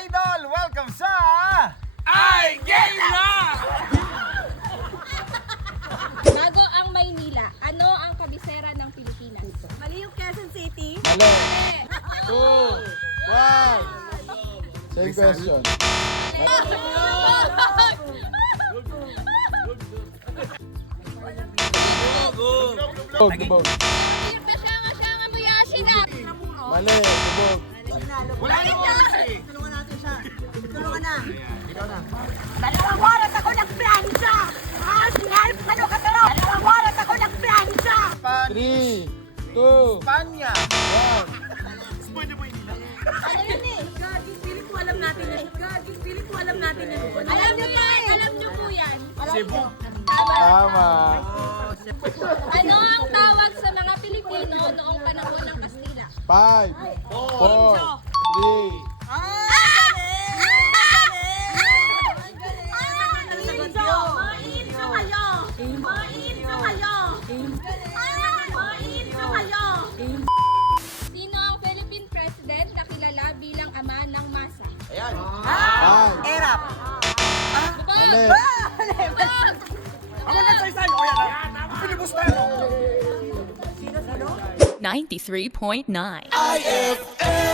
idol! Welcome sa... Ay, game na! Bago ang Maynila, ano ang kabisera ng Pilipinas? Mali yung Quezon City. Mali. Two. One. Same question. Yashi na! Mali, bubog. Wala oras eh. Tulungan natin na. Dalawang oras ako nagplantsa! Ah, sinalip ka no, kataro! Dalawang oras ako nagplantsa! 3, 2, Spanya! 1. Spanya ba hindi lang? Ano yun eh? Gagi, feeling ko alam natin yan. Gagi, feeling ko alam natin yan. Alam nyo po yan! Alam nyo po yan! Cebu! Tama! Ano ang tawag sa mga Pilipino noong panahon ng Kastila? 5, 4, 3, kayo! Mainso kayo! Sino ang Philippine President na kilala bilang ama ng masa? five. Erap! Bubog! Mali. Bubog! Ako nagsaysay. O yan na. Pinibusta mo. 93.9. IFM